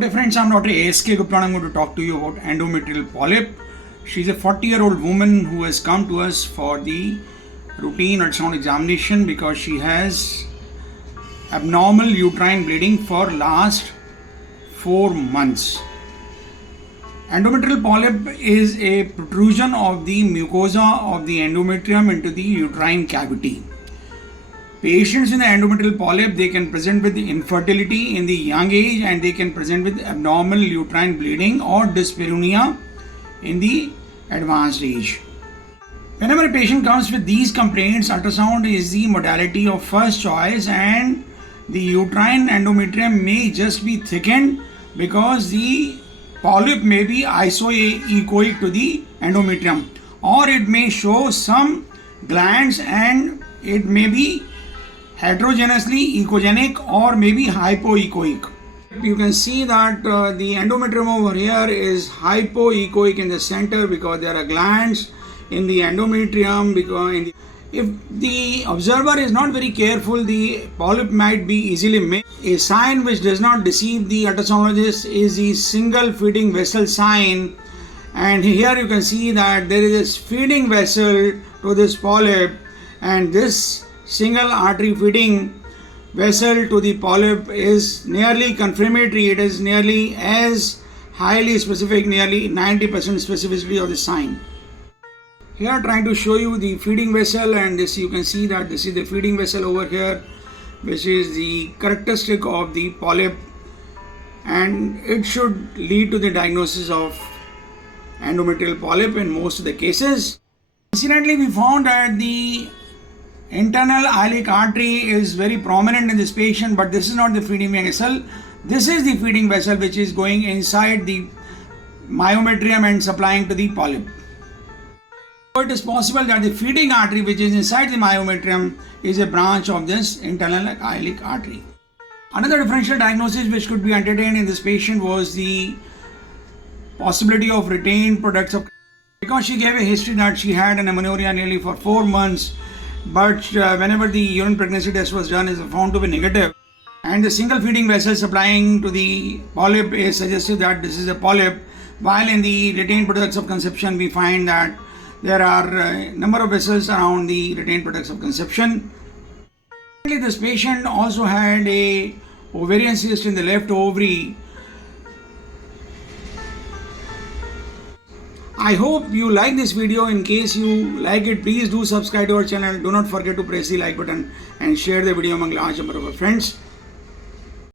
Hey friends, I'm Dr. A.S.K. Gupta. I'm going to talk to you about endometrial polyp. She's a 40-year-old woman who has come to us for the routine ultrasound examination because she has abnormal uterine bleeding for last 4 months. Endometrial polyp is a protrusion of the mucosa of the endometrium into the uterine cavity. Patients with the endometrial polyp, they can present with infertility in the young age and they can present with abnormal uterine bleeding or dyspareunia in the advanced age. Whenever a patient comes with these complaints, ultrasound is the modality of first choice, and the uterine endometrium may just be thickened because the polyp may be isoechoic to the endometrium, or it may show some glands and it may be heterogeneously echogenic or maybe hypoechoic. You can see that the endometrium over here is hypoechoic in the center because there are glands in the endometrium. If the observer is not very careful, the polyp might be easily missed. A sign which does not deceive the ultrasonologist is the single feeding vessel sign, and here you can see that there is a feeding vessel to this polyp, and this single artery feeding vessel to the polyp is nearly confirmatory. It is nearly as highly specific, nearly 90% specificity of the sign. Here trying to show you the feeding vessel, and this you can see that this is the feeding vessel over here, which is the characteristic of the polyp, and it should lead to the diagnosis of endometrial polyp in most of the cases. Incidentally, we found that the internal iliac artery is very prominent in this patient, but this is not the feeding vessel. This is the feeding vessel which is going inside the myometrium and supplying to the polyp. So it is possible that the feeding artery which is inside the myometrium is a branch of this internal iliac artery. Another differential diagnosis which could be entertained in this patient was the possibility of retained products of, because she gave a history that she had an amenorrhea nearly for 4 months, but whenever the urine pregnancy test was done, is found to be negative, and the single feeding vessel supplying to the polyp is suggestive that this is a polyp, while in the retained products of conception we find that there are a number of vessels around the retained products of conception. This patient also had a ovarian cyst in the left ovary. I hope you like this video. In case you like it, please do subscribe to our channel. Do not forget to press the like button and share the video among large number of our friends.